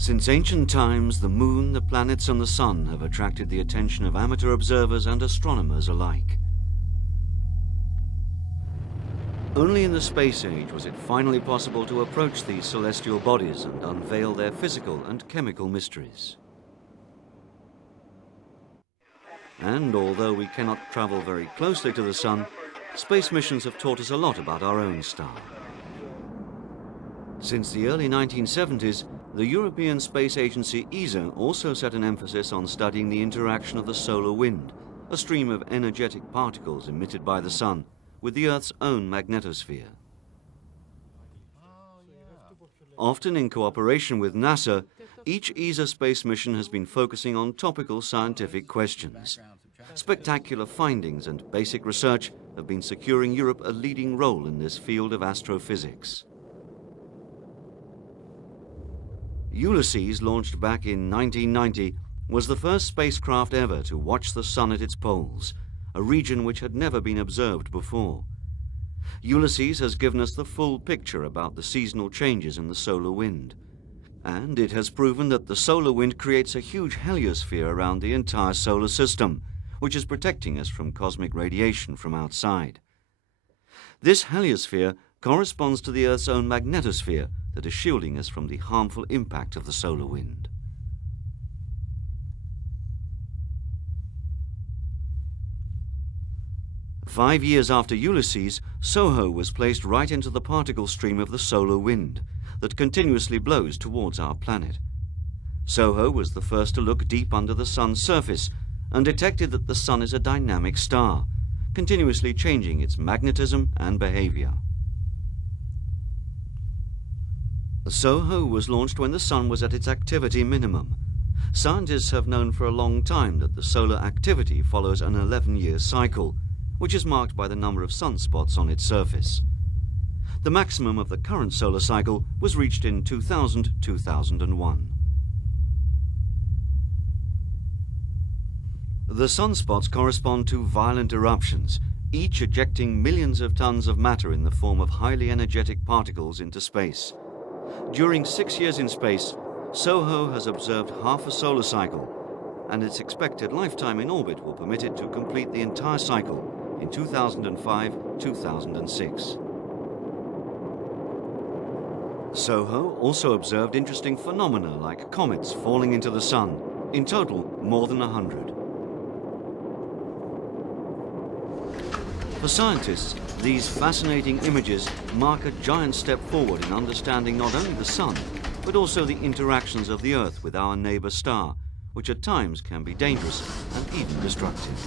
Since ancient times, the moon, the planets and the sun have attracted the attention of amateur observers and astronomers alike. Only in the space age was it finally possible to approach these celestial bodies and unveil their physical and chemical mysteries. And although we cannot travel very closely to the sun, space missions have taught us a lot about our own star. Since the early 1970s, the European Space Agency ESA also set an emphasis on studying the interaction of the solar wind, a stream of energetic particles emitted by the sun, with the Earth's own magnetosphere. Often in cooperation with NASA, each ESA space mission has been focusing on topical scientific questions. Spectacular findings and basic research have been securing Europe a leading role in this field of astrophysics. Ulysses, launched back in 1990, was the first spacecraft ever to watch the sun at its poles, a region which had never been observed before. Ulysses has given us the full picture about the seasonal changes in the solar wind. And it has proven that the solar wind creates a huge heliosphere around the entire solar system, which is protecting us from cosmic radiation from outside. This heliosphere corresponds to the Earth's own magnetosphere that is shielding us from the harmful impact of the solar wind. Five years after Ulysses, SOHO was placed right into the particle stream of the solar wind that continuously blows towards our planet. SOHO was the first to look deep under the sun's surface and detected that the sun is a dynamic star, continuously changing its magnetism and behavior. SOHO was launched when the sun was at its activity minimum. Scientists have known for a long time that the solar activity follows an 11-year cycle, which is marked by the number of sunspots on its surface. The maximum of the current solar cycle was reached in 2000-2001. The sunspots correspond to violent eruptions, each ejecting millions of tons of matter in the form of highly energetic particles into space. During 6 years in space, SOHO has observed half a solar cycle, and its expected lifetime in orbit will permit it to complete the entire cycle in 2005-2006. SOHO also observed interesting phenomena like comets falling into the sun, in total more than 100. For scientists, these fascinating images mark a giant step forward in understanding not only the sun, but also the interactions of the Earth with our neighbor star, which at times can be dangerous and even destructive.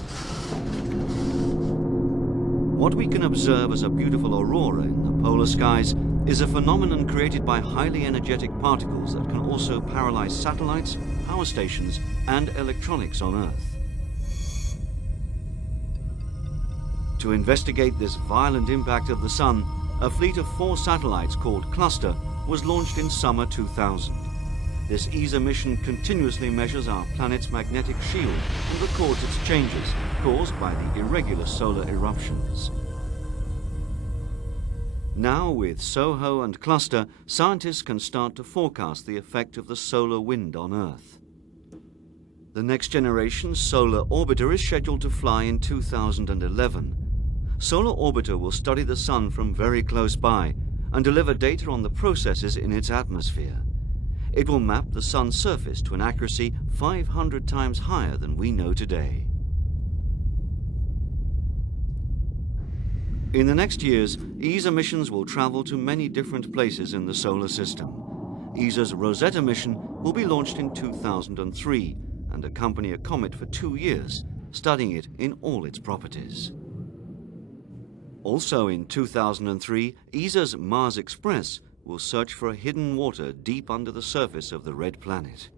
What we can observe as a beautiful aurora in the polar skies is a phenomenon created by highly energetic particles that can also paralyze satellites, power stations, and electronics on Earth. To investigate this violent impact of the sun, a fleet of 4 satellites called Cluster was launched in summer 2000. This ESA mission continuously measures our planet's magnetic shield and records its changes caused by the irregular solar eruptions. Now, with SOHO and Cluster, scientists can start to forecast the effect of the solar wind on Earth. The next generation Solar Orbiter is scheduled to fly in 2011. Solar Orbiter will study the sun from very close by and deliver data on the processes in its atmosphere. It will map the sun's surface to an accuracy 500 times higher than we know today. In the next years, ESA missions will travel to many different places in the solar system. ESA's Rosetta mission will be launched in 2003 and accompany a comet for 2 years, studying it in all its properties. Also in 2003, ESA's Mars Express will search for a hidden water deep under the surface of the red planet.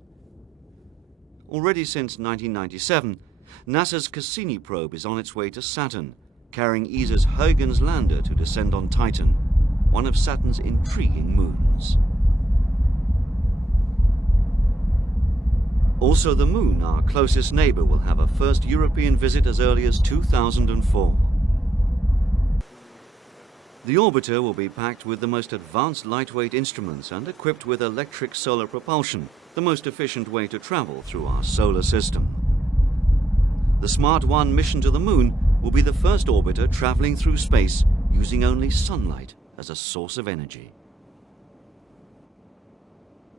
Already since 1997, NASA's Cassini probe is on its way to Saturn, carrying ESA's Huygens lander to descend on Titan, one of Saturn's intriguing moons. Also, the Moon, our closest neighbor, will have a first European visit as early as 2004. The orbiter will be packed with the most advanced lightweight instruments and equipped with electric solar propulsion, the most efficient way to travel through our solar system. The Smart 1 mission to the Moon will be the first orbiter traveling through space using only sunlight as a source of energy.